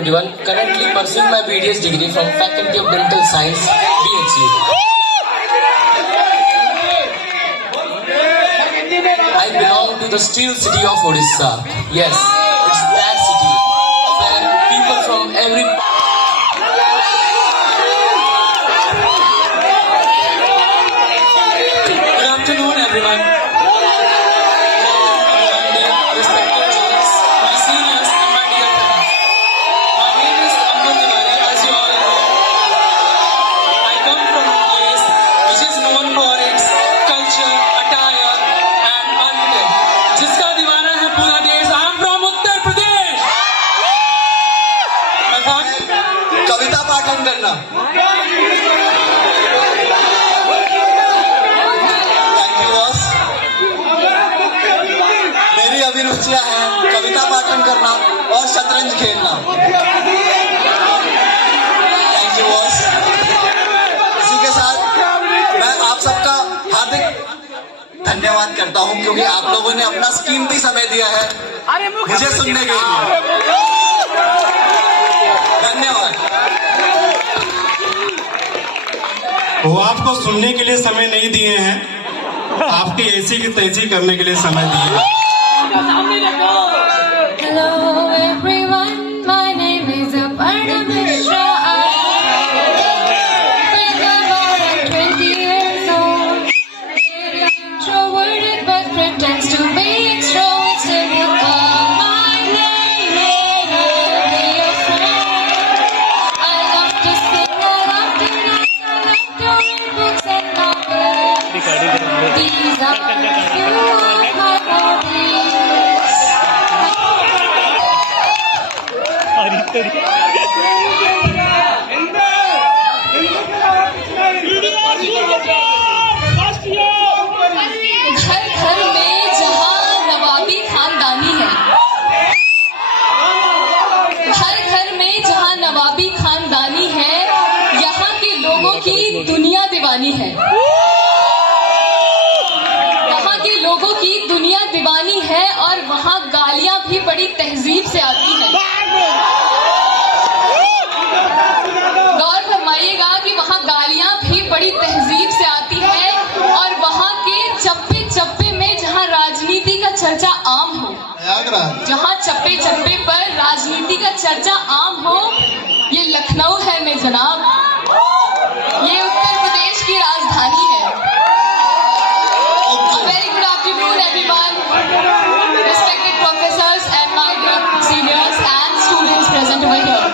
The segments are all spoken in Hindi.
2021, currently pursuing my BDS degree from Faculty of Dental Science, BHU. I belong to the steel city of Odisha. Yes, it's that city where people from every... Good afternoon, everyone. कविता पाठन करना। Thank you boss. मेरी अभिरुचियां हैं कविता पाठन करना और शतरंज खेलना। Thank you boss. इसी के साथ मैं आप सबका हार्दिक धन्यवाद करता हूं क्योंकि आप लोगों ने अपना कीमती समय दिया है मुझे सुनने के लिए। धन्यवाद। वो आपको सुनने के लिए समय नहीं दिए हैं, आपकी ऐसी की तैसी करने के लिए समय दिए हैं। Hello everyone, my name is Aparna Mishra. I'm about 20 years old. Very introverted but pretends to be extroverted. You call my name and I'll be your friend. I love to sing, I love to dance, I love to read books and novels. These are a few of my hobbies. घर घर में जहाँ नवाबी खानदानी है, हर घर में जहाँ नवाबी खानदानी है, यहाँ के लोगों की दुनिया दीवानी है। यहाँ के लोगों की दुनिया दीवानी है और वहाँ गालियाँ भी बड़ी तहजीब से आती हैं। गौर फरमाइएगा कि वहाँ गालियाँ भी बड़ी तहजीब से आती है और वहाँ के चप्पे चप्पे में जहाँ राजनीति का चर्चा आम हो, जहाँ चप्पे चप्पे पर राजनीति का चर्चा आम हो, ये लखनऊ है में जनाब, ये उत्तर प्रदेश की राजधानी है। Very good afternoon everyone, respected professors and my dear seniors and students present over here.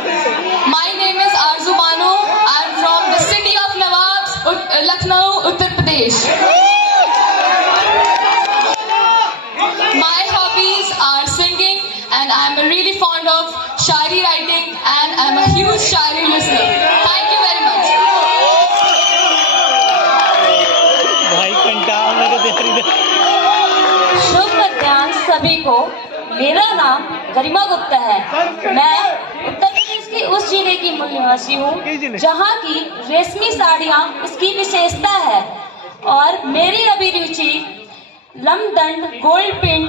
My name is Arzu Banu. I am from the city of Nawabs, Lucknow, Uttar Pradesh. My hobbies are singing and I am really fond of shairi writing and I am a huge shairi listener. Thank you very much. शुभ मध्याह्न सभी को। मेरा नाम गरिमा गुप्ता है। मैं उत्तर प्रदेश के उस जिले की मूल निवासी हूँ जहाँ की रेशमी साड़ियाँ इसकी विशेषता है और मेरी अभिरुचि लमदंड, गोल्ड पिंड,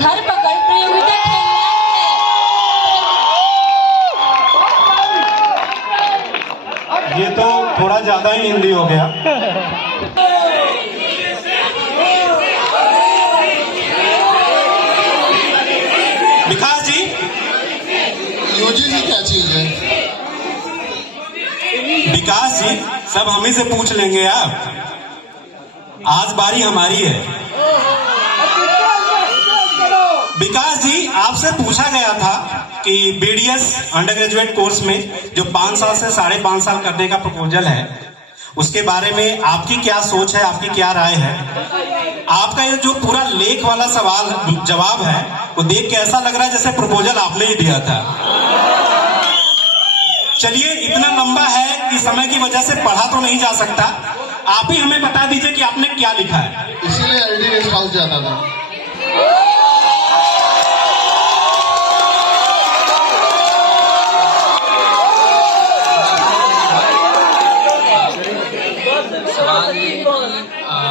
धरपकड़ प्रतियोगिता खेलना है। ये तो थोड़ा ज्यादा ही हिंदी हो गया। विकास जी, यूजीसी क्या चीज है? विकास जी, सब हम ही से पूछ लेंगे आप। आज बारी हमारी है। विकास जी, आपसे पूछा गया था कि बीडीएस अंडर ग्रेजुएट कोर्स में जो 5 साल से 5.5 साल करने का प्रपोजल है, उसके बारे में आपकी क्या सोच है, आपकी क्या राय है? आपका ये जो पूरा लेख वाला सवाल जवाब है वो देख के ऐसा लग रहा है जैसे प्रपोजल आपने ही दिया था। चलिए, इतना लंबा है कि समय की वजह से पढ़ा तो नहीं जा सकता। आप ही हमें बता दीजिए कि आपने क्या लिखा है। इसीलिए एलडी गेस्ट हाउस जाता था।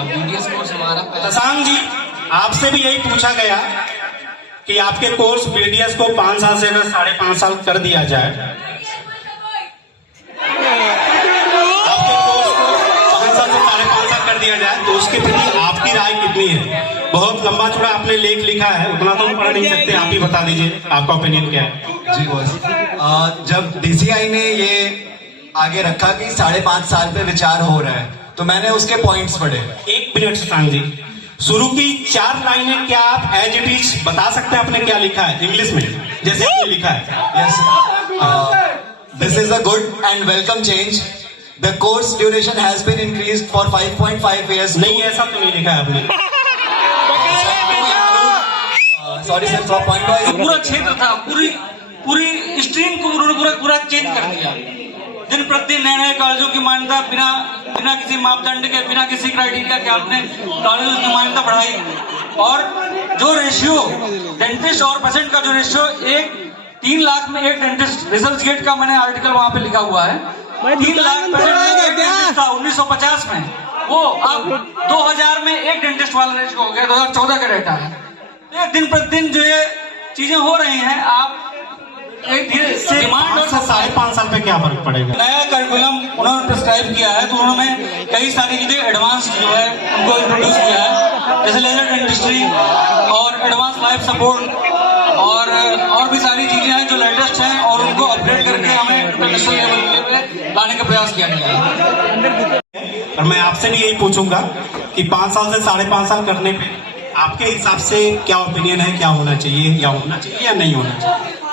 BDS कोर्स हमारा तसांग जी, आपसे भी यही पूछा गया कि आपके कोर्स बीडीएस को 5 साल से अगर 5.5 साल कर दिया जाए, आपके कोर्स को 5 साल से 5.5 साल कर दिया जाए, तो उसके प्रति आपकी राय कितनी है? बहुत लंबा चौड़ा आपने लेख लिखा है, उतना तो हम पढ़ नहीं सकते, आप ही बता दीजिए आपका ओपिनियन क्या है। जी बॉस, जब डीसीआई ने ये आगे रखा कि 5.5 साल पे विचार हो रहा है, तो मैंने उसके पॉइंट्स पढ़े। 1 मिनट शशांक जी, शुरू की 4 लाइनें क्या आप एज इट इज बता सकते हैं आपने क्या लिखा है इंग्लिश में, जैसे आपने लिखा है? Yes, this is a good and welcome change. The course duration has been increased for 5.5 years। नहीं, ऐसा तो नहीं लिखा है आपने। सॉरी सर, पॉइंट वाइज पूरा क्षेत्र था, पूरी स्ट्रीम को उन्होंने पूरा चेंज कर दिया। दिन प्रतिदिन नए नए कॉलेजों की मान्यता बिना किसी मापदंड के, बिना किसी क्राइटेरिया के आपने कॉलेजों की मान्यता बढ़ाई। और जो रेशियो डेंटिस्ट और पेशेंट का जो रेशियो 3 लाख में एक डेंटिस्ट, रिसर्च गेट का मैंने आर्टिकल वहां पे लिखा हुआ है, 3 लाख पेशेंट में एक डेंटिस्ट था 1950 में, वो अब 2000 में एक डेंटिस्ट वाला रेशियो हो गया, 2014 का डेटा है। दिन प्रतिदिन जो ये चीजें हो रही हैं, आप एक धीरे से डिमांड और 5.5 साल पे क्या फर्क पड़ेगा? नया करिकुलम उन्होंने प्रिस्क्राइब किया है, तो उन्होंने कई सारी चीजें एडवांस जो है उनको इंट्रोड्यूस किया है, जैसे लेजर डेंटिस्ट्री और एडवांस लाइफ सपोर्ट और भी सारी चीजें हैं जो लेटेस्ट हैं, और उनको अपग्रेड करके हमें इंटरनेशनल लेवल पे लाने का प्रयास किया गया है। और मैं आपसे भी यही पूछूंगा कि 5 साल से 5.5 साल करने पे आपके हिसाब से क्या ओपिनियन है, क्या होना चाहिए या नहीं होना चाहिए?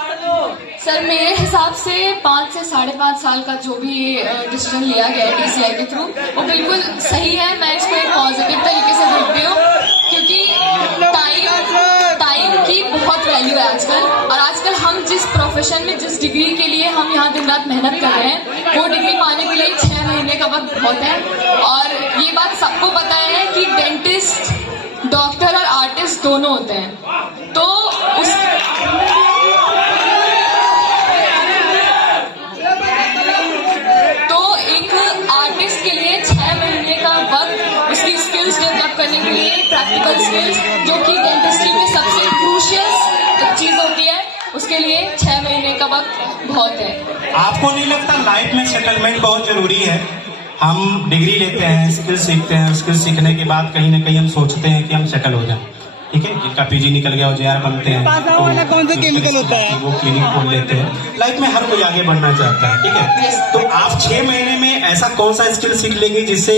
सर, मेरे हिसाब से 5 से 5.5 साल का जो भी डिसीजन लिया गया है डीसीआई के थ्रू, वो बिल्कुल सही है। मैं इसको एक पॉजिटिव तरीके से देखती हूँ, क्योंकि टाइम की बहुत वैल्यू है आजकल, और आजकल हम जिस प्रोफेशन में, जिस डिग्री के लिए हम यहाँ दिन रात मेहनत कर रहे हैं, वो डिग्री पाने के लिए 6 महीने का वक्त बहुत है। और ये बात सबको पता है कि डेंटिस्ट, डॉक्टर और आर्टिस्ट दोनों होते हैं, तो एक आर्टिस्ट के लिए 6 महीने का वक्त उसकी स्किल्स डेवलप करने के लिए, प्रैक्टिकल स्किल्स जो कि डेंटिस्ट्री में सबसे क्रूशियल चीज होती है, उसके लिए 6 महीने का वक्त बहुत है। आपको नहीं लगता लाइफ में सेटलमेंट बहुत जरूरी है? हम डिग्री लेते हैं, स्किल सीखते हैं, स्किल सीखने के बाद कहीं ना कहीं हम सोचते हैं कि हम सेटल हो जाएं, ठीक है? जिनका पीजी निकल गया, जेआर बनते हैं, तो कौन सा केमिकल होता है, वो क्लिनिक खोल लेते हैं। लाइफ में हर कोई आगे बढ़ना चाहता है, ठीक है? तो आप 6 महीने में ऐसा कौन सा स्किल सीख लेंगे जिससे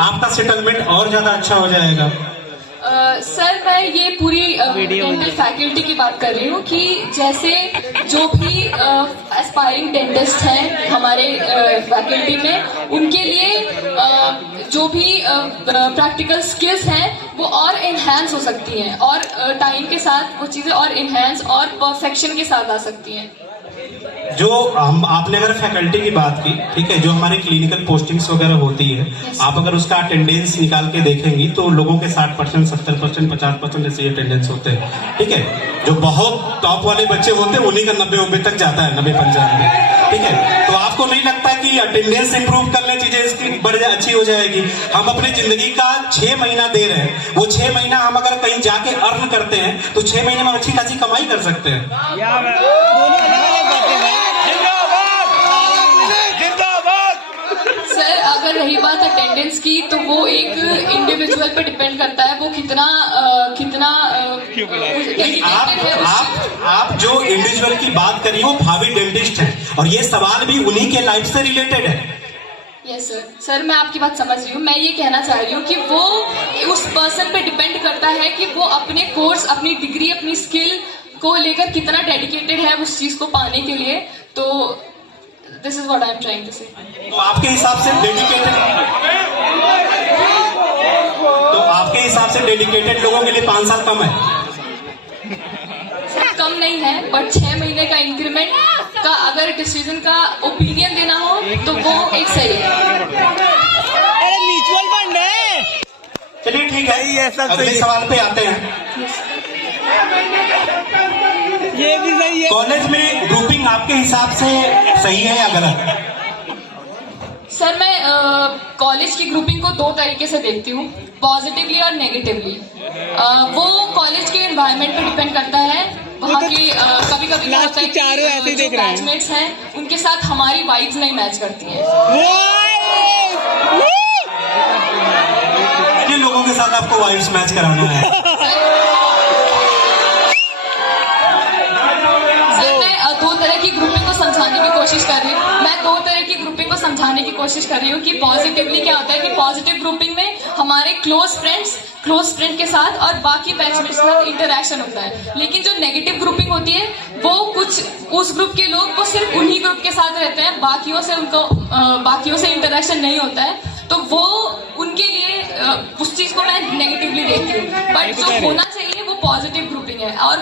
आपका सेटलमेंट और ज्यादा अच्छा हो जाएगा? सर, मैं ये पूरी डेंटल फैकल्टी की बात कर रही हूँ कि जैसे जो भी एस्पायरिंग डेंटिस्ट हैं हमारे फैकल्टी में, उनके लिए जो भी प्रैक्टिकल स्किल्स हैं वो और इन्हांस हो सकती हैं, और टाइम के साथ वो चीज़ें और इन्हांस और परफेक्शन के साथ आ सकती हैं। जो आपने अगर फैकल्टी की बात की, ठीक है, जो हमारे क्लिनिकल पोस्टिंग्स वगैरह होती है, आप अगर उसका अटेंडेंस निकाल के देखेंगी तो लोगों के 60%, 70%, 50% ऐसे अटेंडेंस होते हैं, ठीक है? जो बहुत टॉप वाले बच्चे होते हैं उन्हीं का 90-90 तक जाता है, 90-95, ठीक है? तो आपको नहीं लगता कि अटेंडेंस इंप्रूव करने चीजें इसकी अच्छी हो जाएगी? हम अपनी जिंदगी का 6 महीना दे रहे हैं, वो 6 महीना हम अगर कहीं जाके अर्न करते हैं तो 6 महीने में अच्छी खासी कमाई कर सकते हैं। सर, अगर रही बात अटेंडेंस की, तो वो एक इंडिविजुअल पे डिपेंड करता है, वो कितना डेडिकेटेड है आप जो इंडिविजुअल की बात करिए वो भावी डेंटिस्ट है, और ये सवाल भी उन्हीं के लाइफ से रिलेटेड है। यस सर, मैं आपकी बात समझ रही हूँ। मैं ये कहना चाह रही हूँ कि वो उस पर्सन पे डिपेंड करता है कि वो अपने कोर्स, अपनी डिग्री, अपनी स्किल को लेकर कितना डेडिकेटेड है उस चीज को पाने के लिए। तो this is what I am trying to say. तो आपके हिसाब से डेडिकेटेड लोगों के लिए 5 साल कम है? सर, कम नहीं है, बट 6 महीने का इंक्रीमेंट का अगर डिसीजन का ओपिनियन देना हो तो वो एक सही है। अरे म्यूचुअल फंड है। चलिए ठीक है, अगले सवाल पे आते हैं। ये भी सही है। कॉलेज में ग्रुपिंग आपके हिसाब से सही है या गलत? सर मैं कॉलेज की ग्रुपिंग को दो तरीके से देखती हूँ, पॉजिटिवली और नेगेटिवली। वो कॉलेज के एनवायरनमेंट पे डिपेंड करता है। वहाँ की कभी कभी क्या होता है कि जो बैचमेट्स हैं उनके साथ हमारी वाइब्स नहीं मैच करती हैं। किन लोगों के साथ आपको वाइब्स मैच कराना है? सर मैं दो तरह की ग्रुपिंग को समझाने की कोशिश कर रही हूँ। मैं दो तरह की ग्रुपिंग को समझाने की कोशिश कर रही हूँ कि पॉजिटिवली क्या होता है कि पॉजिटिव ग्रुपिंग में हमारे क्लोज फ्रेंड के साथ और बाकी बैचमेट्स के साथ इंटरेक्शन होता है। लेकिन जो नेगेटिव ग्रुपिंग होती है वो कुछ उस ग्रुप के लोग वो सिर्फ उन्हीं ग्रुप के साथ रहते हैं, बाकियों से इंटरेक्शन नहीं होता है, तो वो उनके लिए उस चीज को मैं नेगेटिवली देखती हूँ। बट जो होना चाहिए वो पॉजिटिव ग्रुपिंग है, और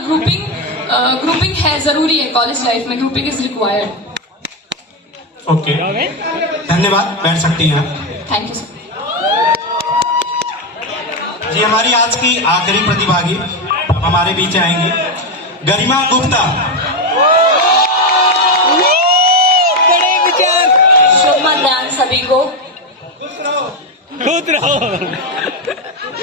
ग्रुपिंग है जरूरी है कॉलेज लाइफ में, ग्रुपिंग इज रिक्वायर्ड। ओके, धन्यवाद, बैठ सकती हैं आप। Thank you sir. जी, हमारी आज की आखिरी प्रतिभागी हमारे बीच आएंगी, गरिमा गुप्ता। शुभ मध्याह्न सभी को।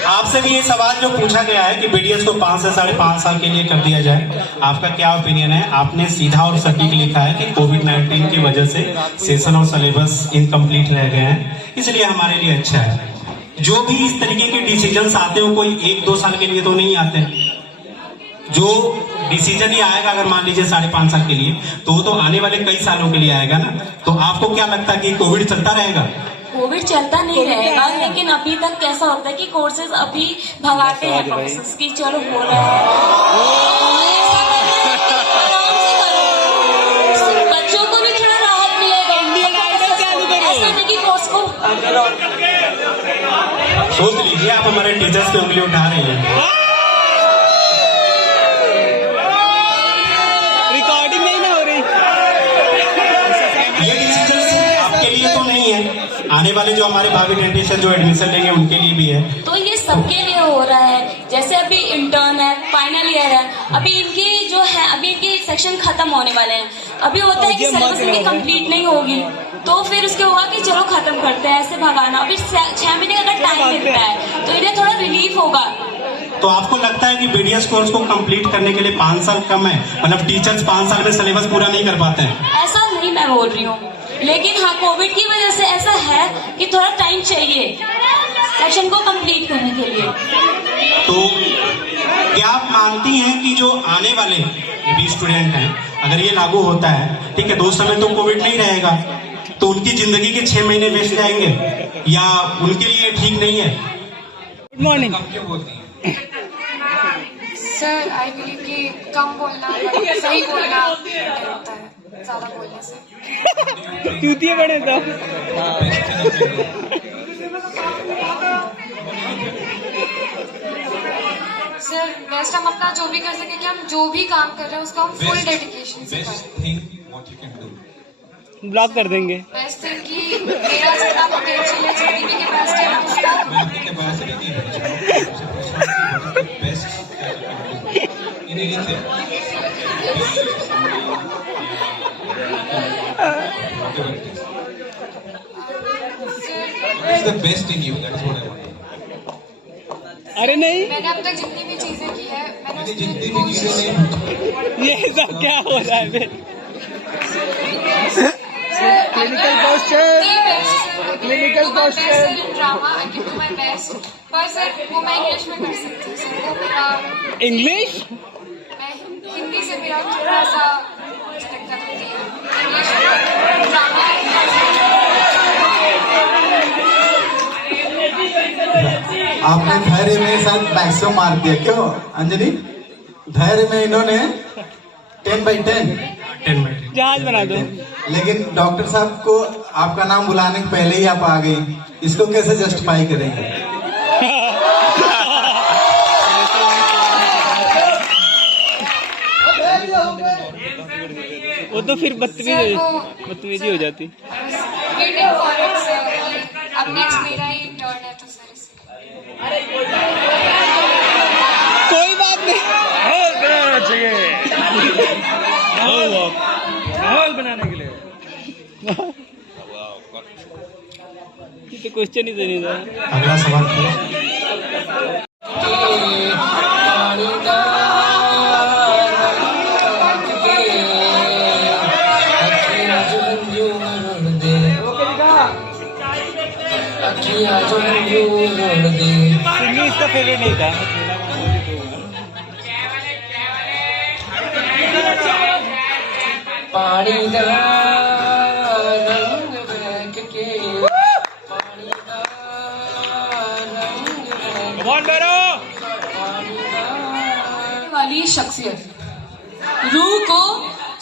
आपसे भी ये सवाल जो पूछा गया है कि बीडीएस को 5 से 5.5 साल के लिए कर दिया जाए, आपका क्या ओपिनियन है? आपने सीधा और सटीक लिखा है कि कोविड-19 की वजह से सेशन और सिलेबस इनकम्प्लीट रह गए हैं, इसलिए हमारे लिए अच्छा है। जो भी इस तरीके के डिसीजंस आते हो कोई 1-2 साल के लिए तो नहीं आते। जो डिसीजन ही आएगा अगर मान लीजिए 5.5 साल के लिए, तो वो तो आने वाले कई सालों के लिए आएगा ना। तो आपको क्या लगता है कि कोविड चलता रहेगा? कोविड चलता नहीं रहेगा, लेकिन अभी तक कैसा होता है कि कोर्सेज अभी भगाते हैं कोर्सेज की, चलो हो रहा है, बच्चों को भी थोड़ा राहत मिलेगा। ऐसा नहीं कि कोर्स को सोच लीजिए, आप हमारे टीचर्स पे उंगली उठा रही हैं। रिकॉर्डिंग नहीं ना हो रही। ये डिसीजन आपके लिए तो नहीं है, आने वाले जो हमारे भावी जनरेशन जो एडमिशन लेंगे उनके लिए भी है। तो ये सबके लिए हो रहा है। जैसे अभी इंटर्न है, फाइनल ईयर है, अभी इनकी जो है अभी इनकी सेक्शन खत्म होने वाले हैं। अभी होता है कि सिलेबस इनकी कंप्लीट नहीं होगी, तो फिर उसके होगा कि चलो खत्म करते हैं, ऐसे भगाना। अभी 6 महीने का अगर टाइम मिलता है तो इन्हें थोड़ा रिलीफ होगा। तो आपको लगता है कि बीडीएस कोर्स को कंप्लीट करने के लिए 5 साल कम है? मतलब टीचर्स 5 साल में सिलेबस पूरा नहीं कर पाते हैं? ऐसा नहीं मैं बोल रही हूँ, लेकिन हाँ कोविड की वजह से ऐसा है कि थोड़ा टाइम चाहिए सेक्शन को कंप्लीट करने के लिए। तो क्या आप मानती हैं कि जो आने वाले भी स्टूडेंट हैं, अगर ये लागू होता है, ठीक है, 2 समय तो कोविड नहीं रहेगा, तो उनकी जिंदगी के 6 महीने वेस्ट जाएंगे या उनके लिए ठीक नहीं है? Good morning. Sir I believe कि कम बोलना सही बोलना होता है ज्यादा बोलने से। चूतिए बने तो सर बेस्ट हम अपना जो भी कर सके कि हम जो भी काम कर रहे हैं उसको हम फुल डेडिकेशन से करें। ब्लॉक कर देंगे। बेस्ट थिंग कि मेरा जितना पोटेंशियल है, जितनी भी कैपेसिटी है अरे नहीं, मैंने अब तक जितनी भी चीजें की है मैंने उसकी कोशिश। ये सब क्या हो रहा है फिर? Clinical posture, clinical posture, drama I can do my best, पर सर वो मैं इंग्लिश में कर सकती हूँ। सर वो मेरा इंग्लिश, मैं हिंदी से मेरा थोड़ा सा दिक्कत होती है। इंग्लिश में ड्रामा आपने धैर्य में शायद मैक्सिमम मार दिया, क्यों अंजलि? धैर्य में इन्होंने 10/10 जहाज बना दो। लेकिन डॉक्टर साहब को आपका नाम बुलाने के पहले ही आप आ गई, इसको कैसे जस्टिफाई करेंगे? वो तो फिर बदतमीजी हो जाती। अब नेक्स्ट मेरा ही टर्न है, तो सर कोई बात नहीं, बनाना चाहिए माहौल बनाने के लिए। तो क्वेश्चन ही तो नहीं था। अगला सवाल प्लीज। सिंगिंग इसका फेवरेट नहीं था। पानी दा रंग बहक के पानी दा रंग वाली शख्सियत, रूह को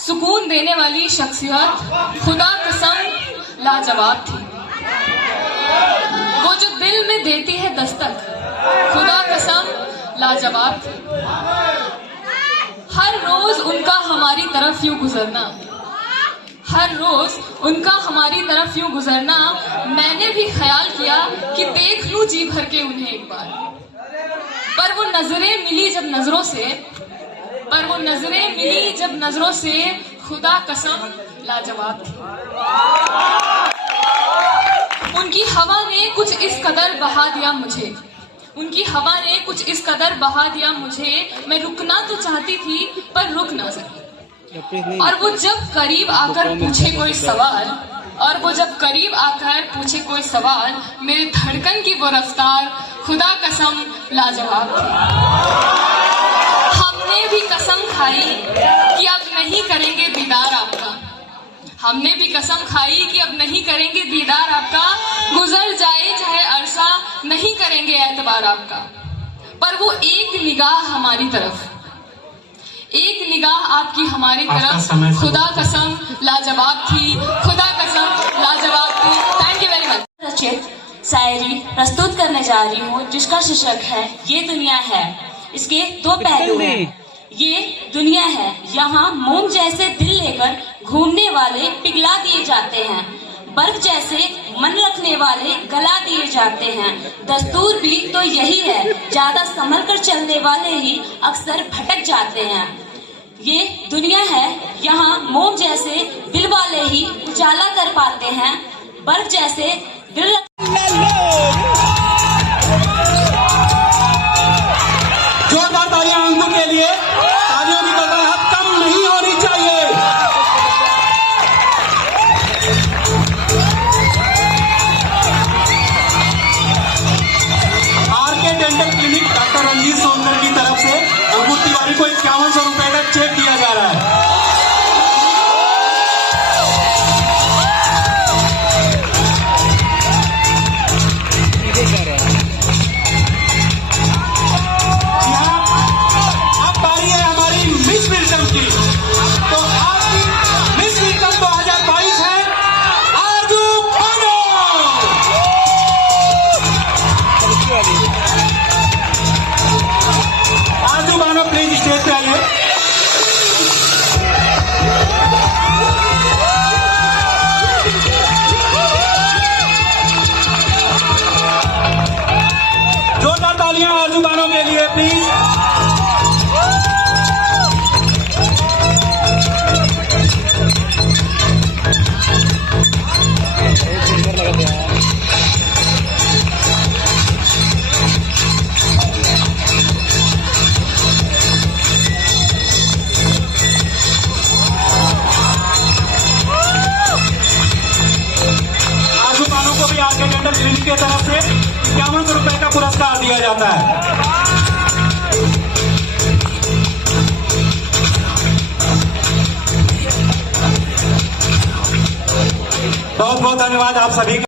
सुकून देने वाली शख्सियत खुदा कसम लाजवाब थी। वो जो दिल में देती है दस्तक, खुदा कसम लाजवाब थी। हर रोज उनका हमारी तरफ यूं गुजरना, हर रोज उनका हमारी तरफ यूं गुजरना, मैंने भी ख्याल किया कि देख लूं जी भर के उन्हें एक बार। पर वो नजरें मिली जब नजरों से, पर वो नजरें मिली जब नजरों से, खुदा कसम लाजवाब थी। उनकी हवा ने कुछ इस कदर बहा दिया मुझे, उनकी हवा ने कुछ इस कदर बहा दिया मुझे, मैं रुकना तो चाहती थी पर रुक ना सकी। और वो जब करीब आकर पूछे कोई सवाल, और वो जब करीब आकर पूछे कोई सवाल, मेरे धड़कन की वो रफ्तार खुदा कसम लाजवाब थी। हमने भी कसम खाई कि अब नहीं करेंगे दीदार आपका, हमने भी कसम खाई कि अब नहीं करेंगे दीदार आपका, गुजर जाए चाहे अरसा नहीं करेंगे एतबार आपका। पर वो एक निगाह हमारी तरफ, एक निगाह आपकी हमारी तरफ, खुदा कसम लाजवाब थी, खुदा कसम लाजवाब थी। Thank you very much. रचित शायरी प्रस्तुत करने जा रही हूँ जिसका शीर्षक है ये दुनिया है। इसके दो पहलू हैं। ये दुनिया है, यहाँ मोम जैसे दिल लेकर घूमने वाले पिघला दिए जाते हैं, बर्फ जैसे मन रखने वाले गला दिए जाते हैं। दस्तूर भी तो यही है, ज्यादा संभल कर चलने वाले ही अक्सर भटक जाते हैं। ये दुनिया है, यहाँ मोम जैसे दिल वाले ही उजाला कर पाते हैं, बर्फ जैसे दिल जोरदार तालियां अंकु के लिए। तालियों की कदर कम नहीं होनी चाहिए। RK dental clinic doctor Ranjit Sonkar की तरफ से अंकुर तिवारी को 5100 रुपए का चेक दिया जा रहा है। जोरदार तालियां आरजू बानो के लिए प्लीज। आरजू बानो को भी आरके डेंटल क्लिनिक की तरफ से 5100 रुपए का पुरस्कार दिया जाता है। बहुत बहुत धन्यवाद आप सभी का।